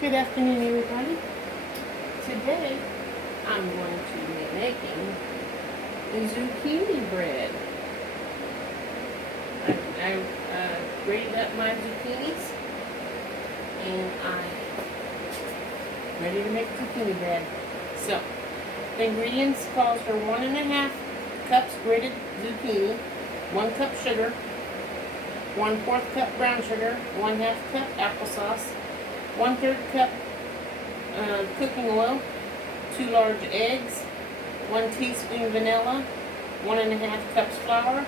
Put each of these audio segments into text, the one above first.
Good afternoon, everybody. Today, I'm going to be making a zucchini bread. I grated up my zucchinis, and I'm ready to make zucchini bread. So, the ingredients calls for 1.5 cups grated zucchini, 1 cup sugar, 1/4 cup brown sugar, 1/2 cup applesauce, 1/3 cup cooking oil, 2 large eggs, 1 teaspoon vanilla, 1.5 cups flour,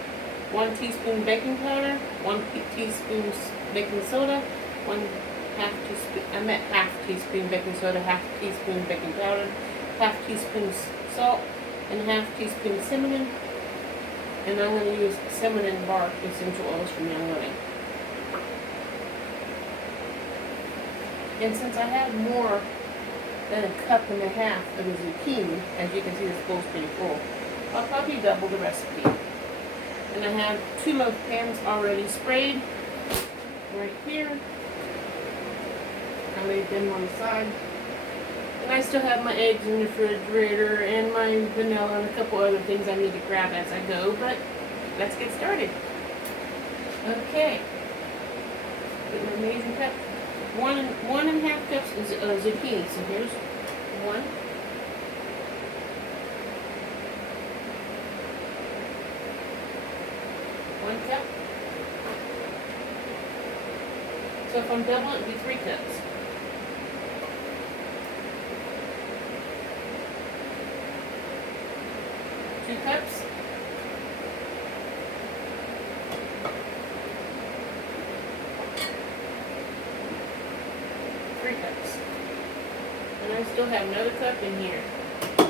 1 teaspoon baking powder, 1 teaspoon baking soda, 1/2 teaspoon, half teaspoon baking soda, half teaspoon baking powder, half teaspoon salt, and half teaspoon cinnamon. And I'm going to use cinnamon bark essential oils from Young Living. And since I have more than 1.5 cups of the zucchini, as you can see, this bowl's pretty full, I'll probably double the recipe. And I have 2 loaf pans already sprayed right here. I laid them on the side. And I still have my eggs in the refrigerator and my vanilla and a couple other things I need to grab as I go, but let's get started. Okay. Get my amazing cup. 1.5 cups of zucchini. So here's 1. One cup. So if I'm doubling, it'd be 3 cups. 2 cups. 3 cups. And I still have another cup in here. I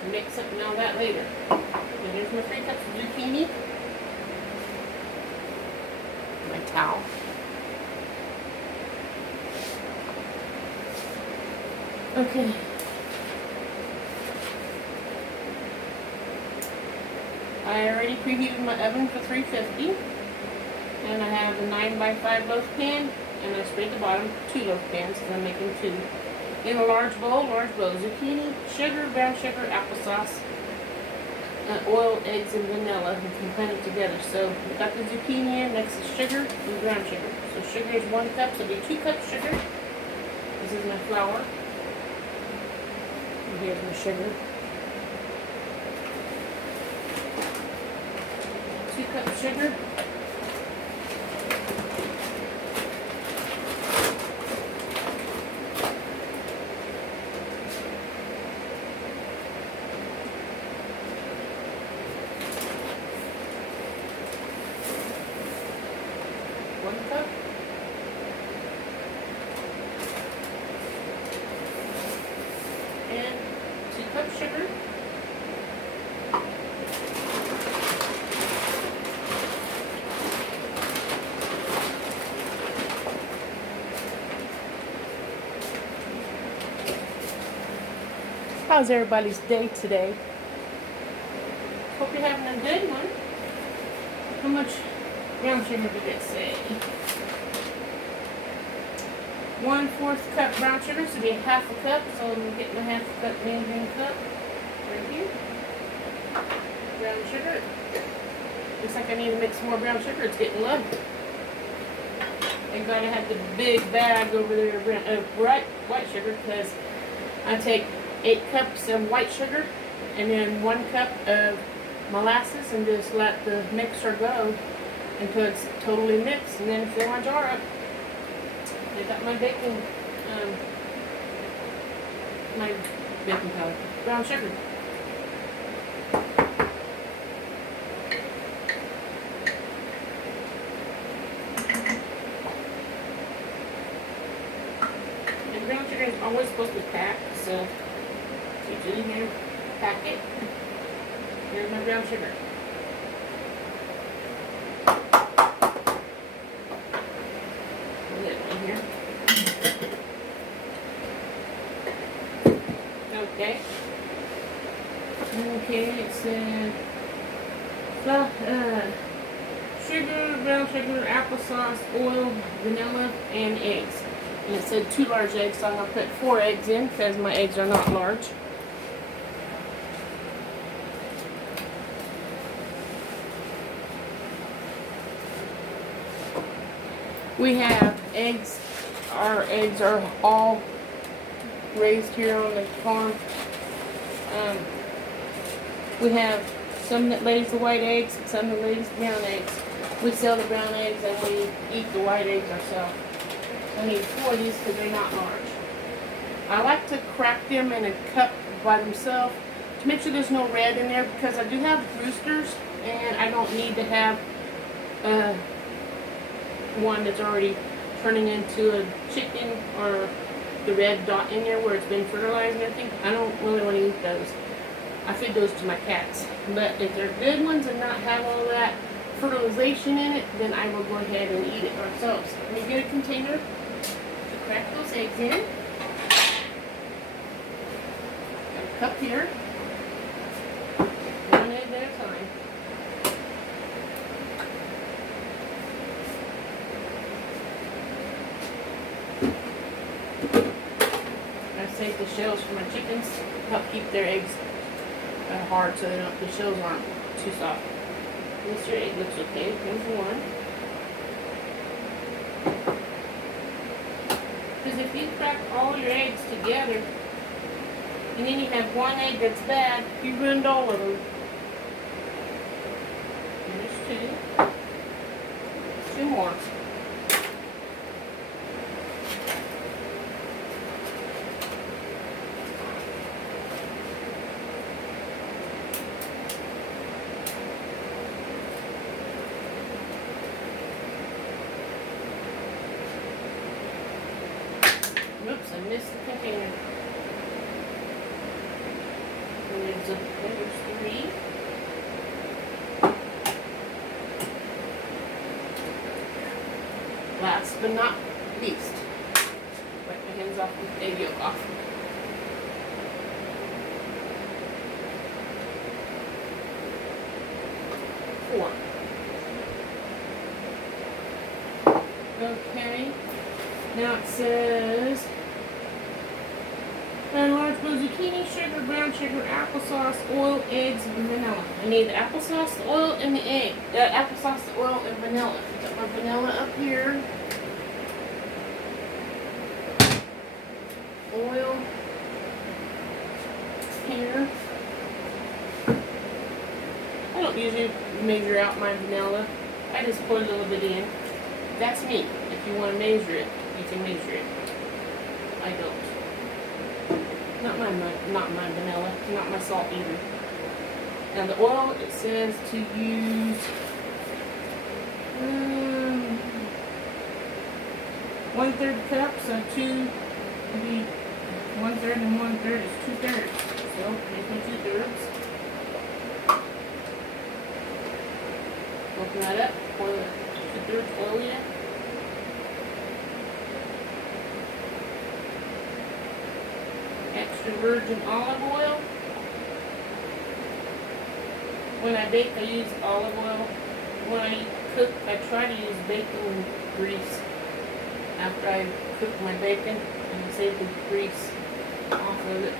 can make something out of that later. And here's my 3 cups of zucchini. My towel. Okay. I already preheated my oven for 350, and I have a 9x5 loaf pan, and I sprayed the bottom 2 loaf pans because I'm making 2. In a large bowl, zucchini, sugar, brown sugar, applesauce, oil, eggs, and vanilla, and can blend it together. So we got the zucchini in next to sugar and brown sugar. So sugar is 1 cup, so it'll be 2 cups sugar. This is my flour. And here's my sugar. 2 cups sugar. One cup. And 2 cups sugar. How's everybody's day today? Hope you're having a good one. How much brown sugar did it say? 1/4 cup brown sugar, so it'll be 1/2 cup. So I'm going to get my 1/2 cup measuring cup right here. Brown sugar. Looks like I need to make some more brown sugar. It's getting low. Thank God I have the big bag over there of white sugar, because I take 8 cups of white sugar and then 1 cup of molasses and just let the mixer go until it's totally mixed, and then fill my jar up. I got my baking powder, brown sugar. And brown sugar is always supposed to be packed, so keep it in here, pack it. Here's my brown sugar. Here. Okay. Okay, it said sugar, brown sugar, applesauce, oil, vanilla, and eggs. And it said 2 large eggs, so I'm going to put 4 eggs in because my eggs are not large. We have eggs. Our eggs are all raised here on the farm. We have some that lays the white eggs and some that lays the brown eggs. We sell the brown eggs and we eat the white eggs ourselves. I need 4 of these because they're not large. I like to crack them in a cup by themselves to make sure there's no red in there because I do have roosters and I don't need to have one that's already turning into a chicken or the red dot in there where it's been fertilized and everything. I don't really want to eat those. I feed those to my cats. But if they're good ones and not have all that fertilization in it, then I will go ahead and eat it ourselves. Let me get a container to crack those eggs in. Got a cup here. 1 egg at a time. I save the shells for my chickens. Help keep their eggs hard so the shells aren't too soft. This your egg looks okay. There's 1. Because if you crack all your eggs together and then you have 1 egg that's bad, you ruined all of them. There's 2. 2 more. Oops, I missed the container. And there's 3. Last but not least, wipe my hands off with the egg yolk off. Four. Okay. Now it says large bowl zucchini, sugar, brown sugar, applesauce, oil, eggs, and vanilla. I need the applesauce, the oil, and the egg. Applesauce, the oil, and vanilla. Got my vanilla up here. Oil here. I don't usually measure out my vanilla. I just put a little bit in. That's me. If you want to measure it, you can measure it. I don't. Not my vanilla, not my salt either. Now the oil, it says to use 1/3 cup, so 2 would be 1/3 and 1/3 is 2/3. So make them 2/3. Open that up, pour the 2/3 oil in. Extra virgin olive oil. When I bake, I use olive oil. When I cook, I try to use bacon grease after I cook my bacon and save the grease off of it.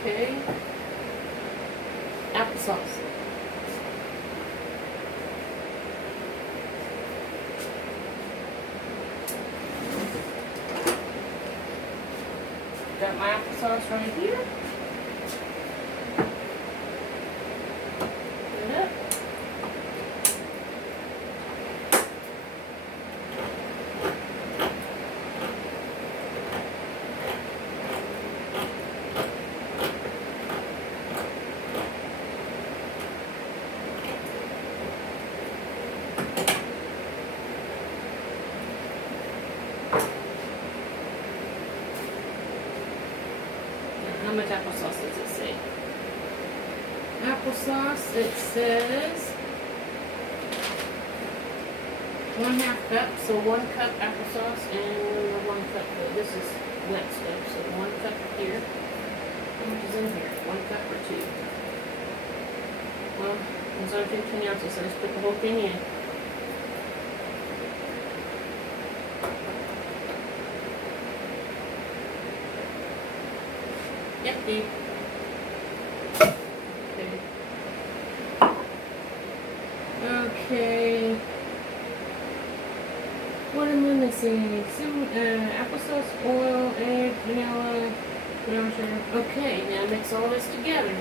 Okay. Applesauce. Got my applesauce right here. Put it up. How much applesauce does it say? Applesauce, it says 1/2 cup, so 1 cup applesauce and 1 cup. This is wet stuff, so 1 cup here. How much is in here? 1 cup or 2? Well, it's only 15 ounces, so let's put the whole thing in. Empty. Okay. What am I missing? Some applesauce, oil, egg, vanilla, brown sugar. Okay, now mix all this together.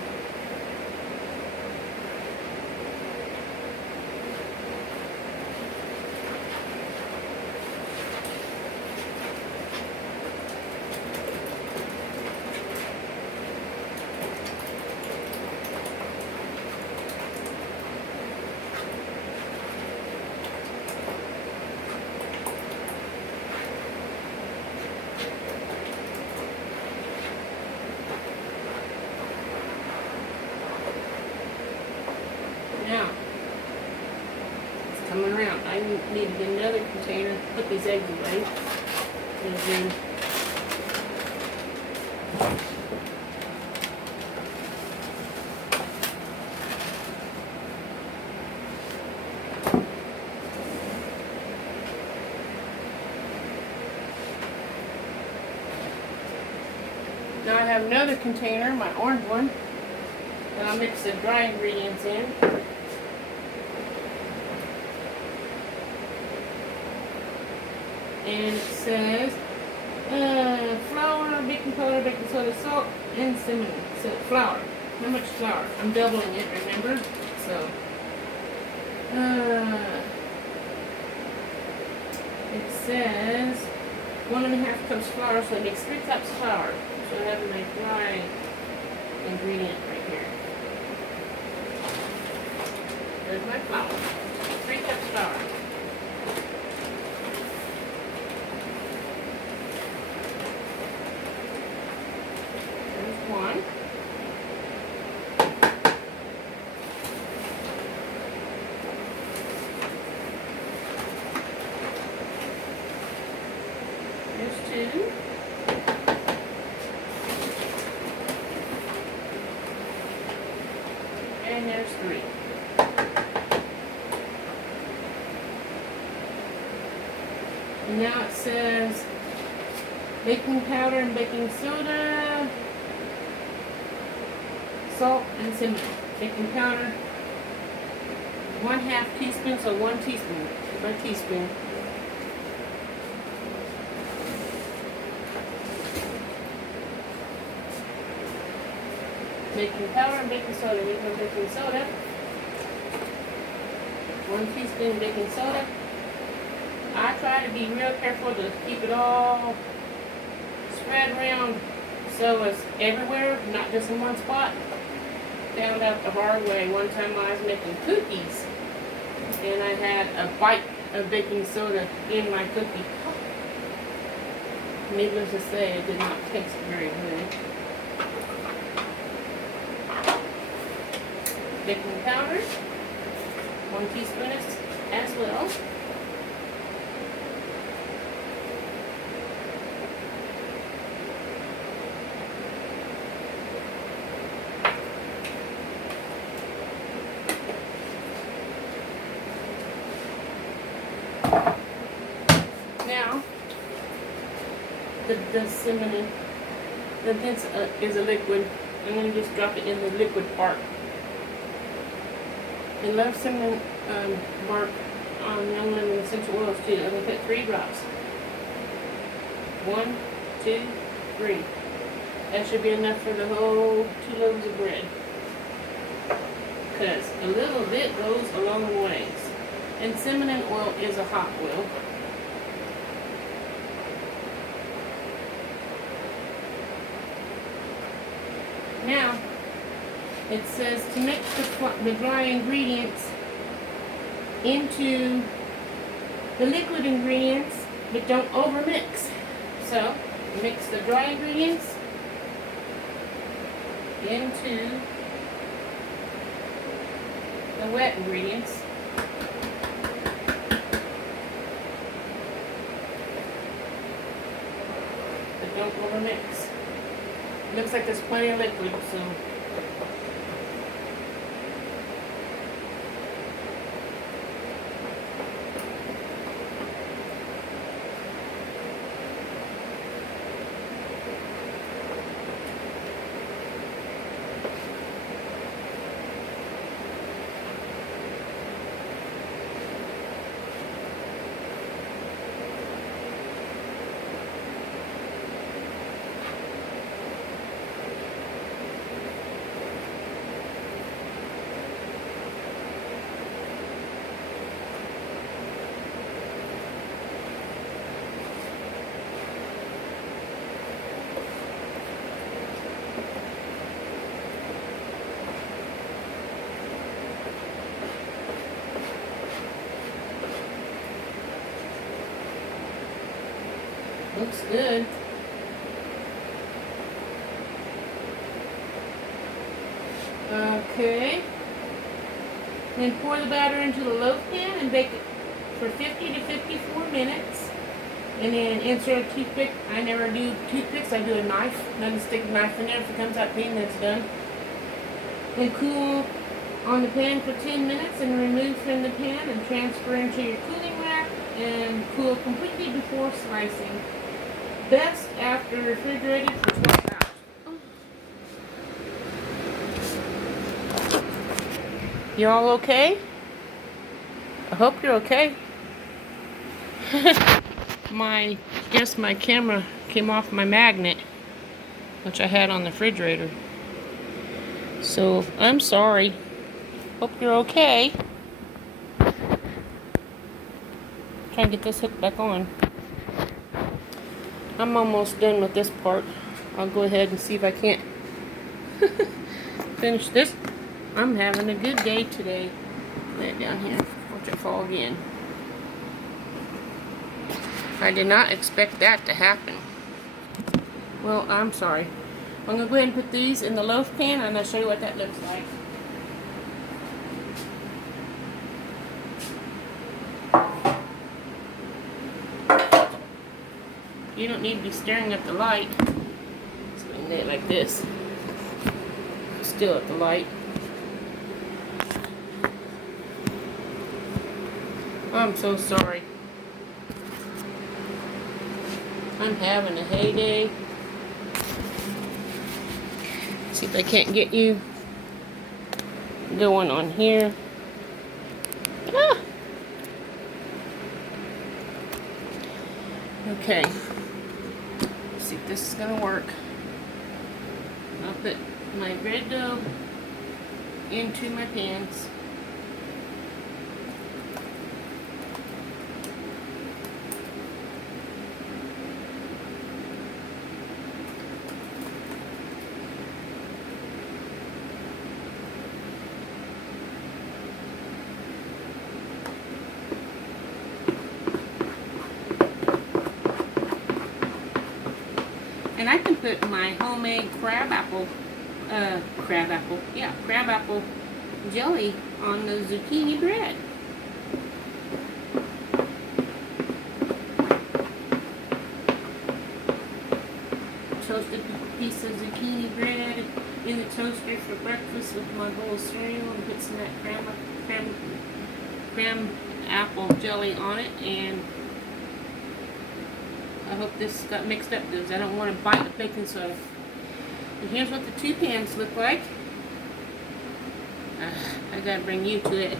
Now, it's coming around. I need to get another container, put these eggs away. And then now I have another container, my orange one, and I'll mix the dry ingredients in. And it says flour, baking powder, baking soda, salt, and cinnamon. So flour. How much flour? I'm doubling it, remember? So it says 1.5 cups flour, so it makes 3 cups flour. So I have my dry ingredient right here. There's my flour. 3 cups flour. One. There's 2. And there's 3. And now it says baking powder and baking soda, salt and cinnamon. Baking powder, 1/2 teaspoon, so 1 teaspoon. My teaspoon. Baking powder and baking soda. We have baking soda. 1 teaspoon baking soda. I try to be real careful to keep it all spread around so it's everywhere, not just in one spot. Found out the hard way one time I was making cookies and I had a bite of baking soda in my cookie. Needless to say, it did not taste very good. Baking powder, 1 teaspoon as well. Now, the cinnamon, this is a liquid. I'm going to just drop it in the liquid part. I love cinnamon bark on Young Living essential oils too. I'm going to put 3 drops. 1, 2, 3. That should be enough for the whole 2 loaves of bread. Because a little bit goes a long ways. And cinnamon oil is a hot oil. Now, it says to mix the dry ingredients into the liquid ingredients, but don't overmix. So, mix the dry ingredients into the wet ingredients. But don't overmix. Looks like there's plenty of liquid, so Looks good. Okay. Then pour the batter into the loaf pan and bake it for 50 to 54 minutes. And then insert a toothpick. I never do toothpicks, I do a knife. Then stick a knife in there. If it comes out clean, then it's done. Then cool on the pan for 10 minutes and remove from the pan and transfer into your cooling rack and cool completely before slicing. Best after refrigerated for 12 hours. You all okay? I hope you're okay. Guess my camera came off my magnet, which I had on the refrigerator. So I'm sorry. Hope you're okay. Try and get this hook back on. I'm almost done with this part. I'll go ahead and see if I can't finish this. I'm having a good day today. Lay it down here. Watch it fall again. I did not expect that to happen. Well, I'm sorry. I'm going to go ahead and put these in the loaf pan and I'll show you what that looks like. You don't need to be staring at the light. So we can do it like this. Still at the light. I'm so sorry. I'm having a heyday. See if I can't get you going on here. Ah! Okay. Let's see if this is gonna work. I'll put my bread dough into my pans. And I can put my homemade crab apple jelly on the zucchini bread. Toasted piece of zucchini bread in the toaster for breakfast with my bowl of cereal, and put some of that crab apple jelly on it. And I hope this got mixed up because I don't want to bite the baking soda. And here's what the two pans look like. I gotta bring you to it.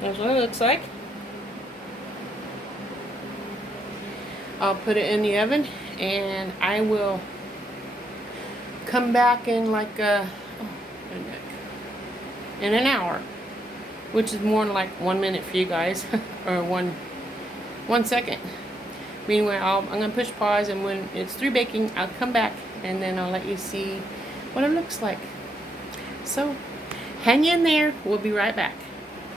That's what it looks like. I'll put it in the oven and I will come back in like in an hour, which is more like 1 minute for you guys, or one second. Meanwhile, I'm gonna push pause, and when it's through baking, I'll come back and then I'll let you see what it looks like. So hang in there, we'll be right back.